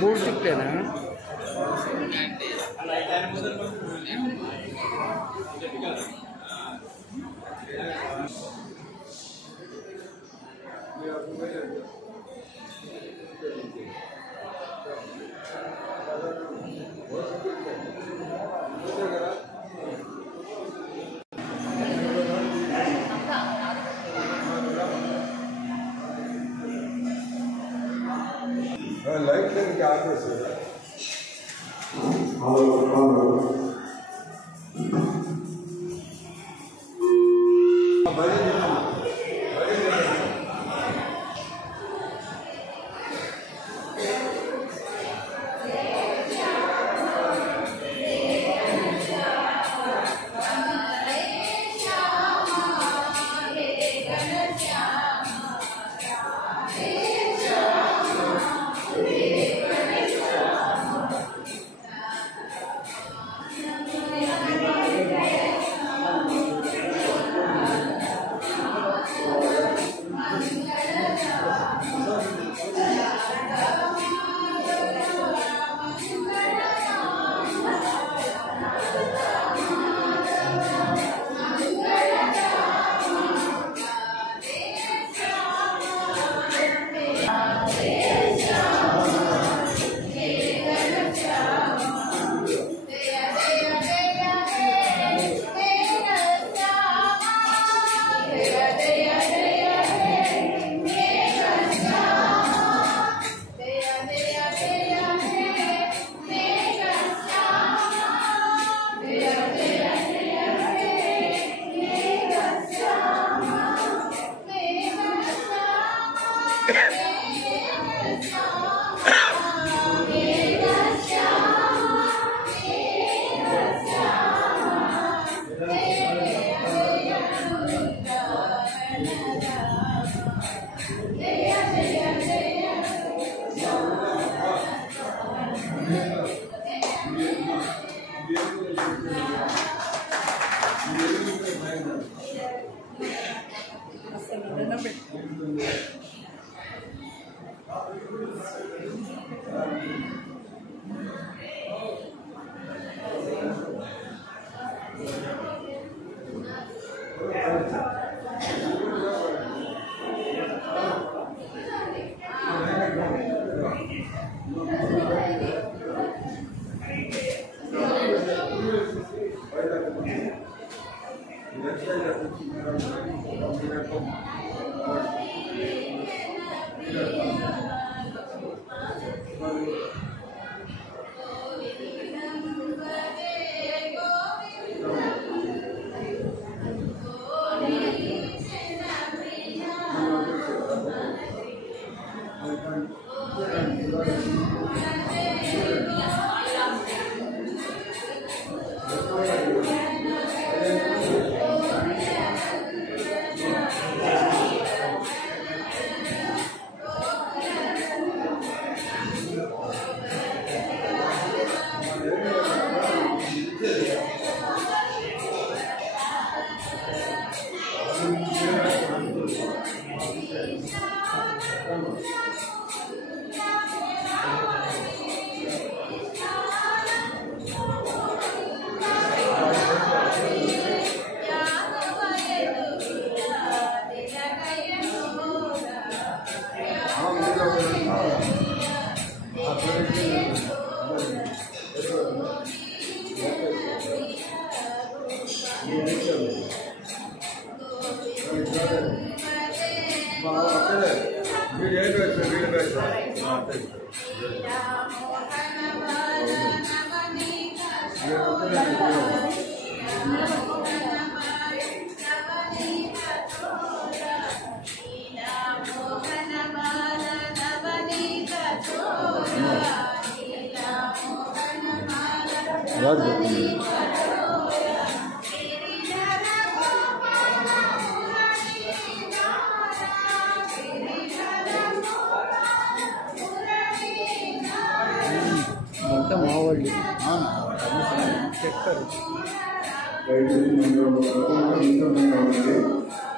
Boot తిప్పేనా light लेने के आगे से हेलो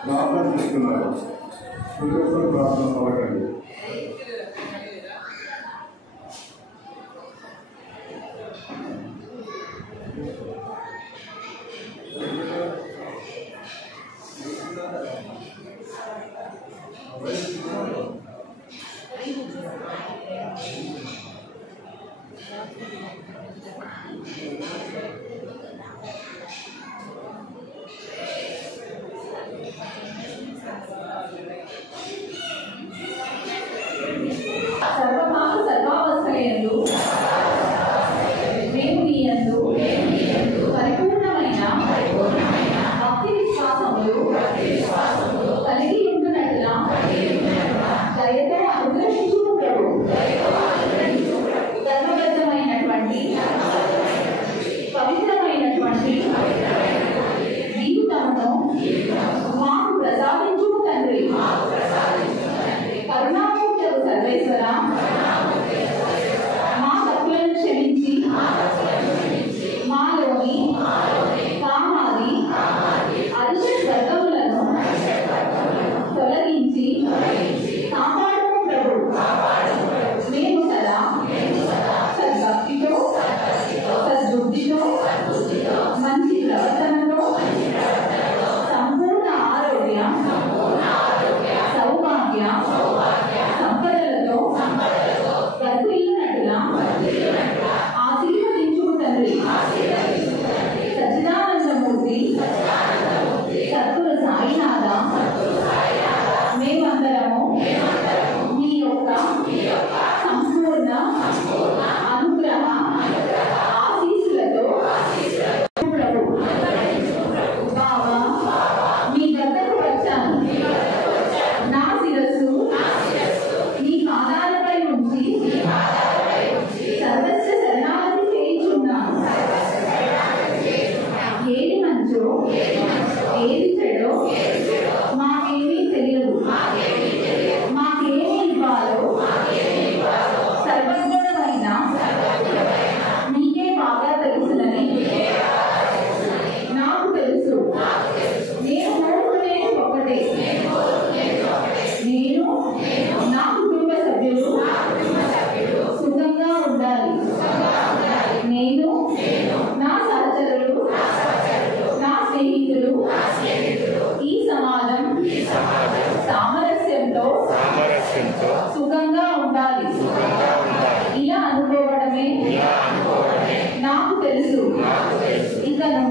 ప్రార్థన చేస్తున్నారు. ప్రార్థన పలకండి. పవిత్రమైనటువంటి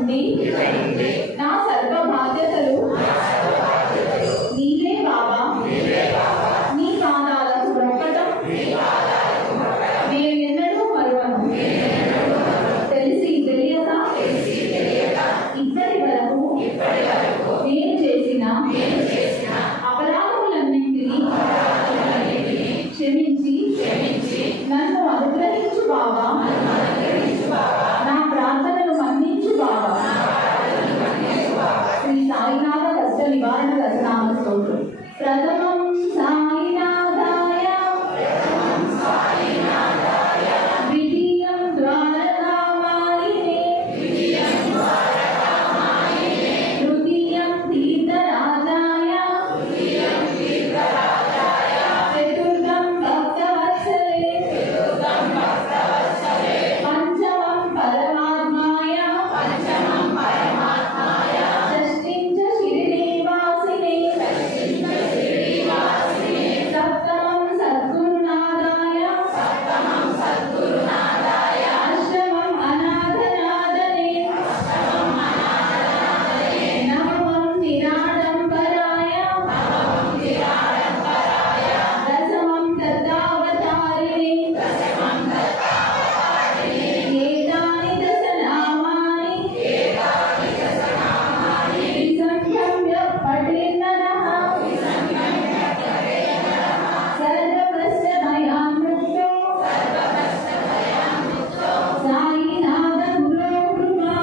నుండి నా సర్వ బాధ్యతలు నీవే బాబా, నీ పాదాలకు మొక్కటం నేను ఎన్నడూ మరువను. తెలిసి తెలియక ఇప్పటి వరకు నేను చేసిన అపరాధములన్నింటినీ క్షమించి నన్ను అనుగ్రహించు బాబా, నా ప్రార్థనలు మన్నించు బాబా. శ్రీ సాయినాథ కష్ట నివారణ రచనామ స్తోత్రం. ప్రథమం సాయినాథాయ, ద్వితీయం ద్వారకామాయినే, తృతీయం తీర్థరాజాయ, చతుర్థం భక్తవత్సలే, పంచమం పరమాత్మాయ, షష్ఠిం చ శిరిడీవాసినే, సప్తమం సద్గురునాథాయ, అష్టమం అనాథనాథనే, నవమం నిరాడంబరాయ, దశమం దత్తావతారిణే, ఏతాని దశనామాని విసంఖ్య పఠేన్నరః, సర్వభ్రష్ట భయాన్ముక్తో సాయినాథ గురో కృపా.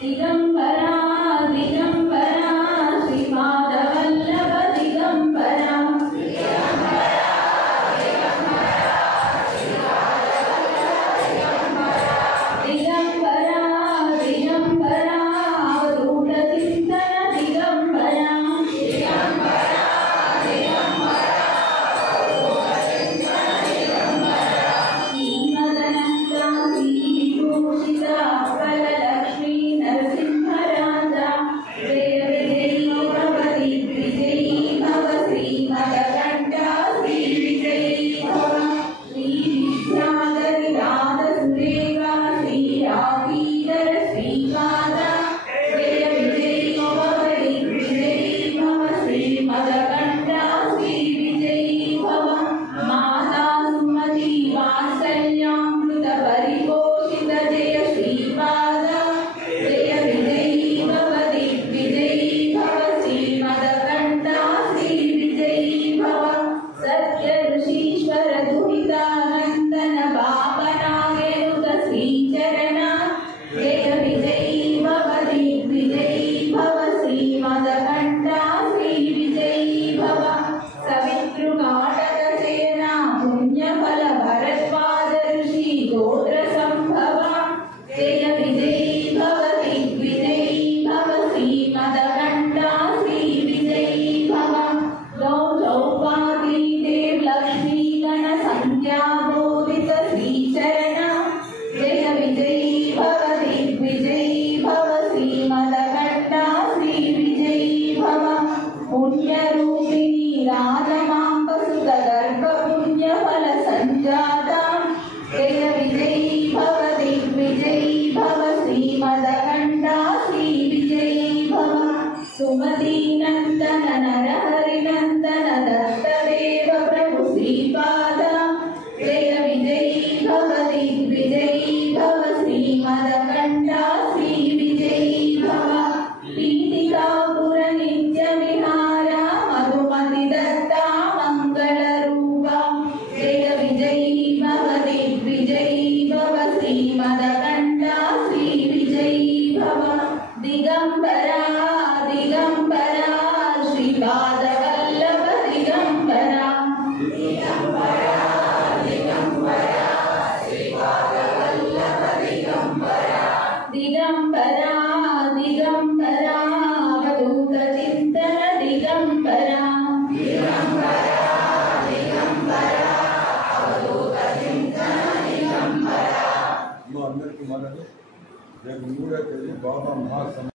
దిగంబరా దిగంబరా శ్రీపాదవల్లభ దిగంబరా, దిగంబరా దిగంబరా అవధూత చింతన దిగంబరా, శ్రీమదనంతా శ్రీభూషిత ఫలలక్ష్మీ నరసింహరాజ, జయ విజయీ భవతి విజయీ భవ, శ్రీమదకంఠ శ్రీ విజయీ భవ, శ్రీ విద్యాధరి రాధ సురేఖ శ్రీ రాధీధర శ్రీపాద, జయ విజయీ భవతి విజయీ భవ, శ్రీమదకంఠ శ్రీ విజయీ భవ, మాతా సుమతి వాత్సల్యామృత పరిపోషిత జయ శ్రీపాద, జయ విజయీ భవతి విజయీ భవ, శ్రీమదకంఠ శ్రీ విజయీ భవ, సత్య ఋషీశ్వర దుహితానందన పాపనాయనుత శ్రీచరణ, జయ విజయీ భవతి విజయీ భవ, శ్రీమదకంఠ శ్రీ విజయీ భవ, సవితృకాటక సేన పుణ్యఫల భరద్వాజ ఋషి గోత్ర సంభవ, జయ విజయీ భవతి విజయీ భవ, శ్రీమదకంఠ శ్రీ విజయీ భవ, గౌ చౌపాతి దేవ్ లక్ష్మీ గణ సంధ్యాబోధిత శ్రీచరణ, జయ విజయీ భవతి విజయీ భవ, శ్రీమదకంఠ శ్రీ విజయీ భవ, పుణ్యరూపిణి రాజమాంబ సుత గర్భ పుణ్యఫల సంజాత, జయ విజయీ భవతి విజయీ భవ, శ్రీమదకంఠ శ్రీ విజయీ భవ, సుమతి నందన నరహరి నందన దత్తదేవ ప్రభు శ్రీపాద, జయ విజయీ భవతి విజయీ భవ, శ్రీమదకంఠ శ్రీ విజయీ భవ, పీఠికాపుర నిత్య విహార మధుమతి దత్తా మంగళ రూప, జయ విజయీ భవతి విజయీ భవ, శ్రీమదకంఠ శ్రీ విజయీ భవ, దిగంబరా దిగంబరా శ్రీపాదవల్లభ దిగంబరా, దిగంబరా దిగంబరా అవధూత చింతన దిగంబరా, అందరికీ మనకు రేపు 3వ తేదీ బాబా మహాసమ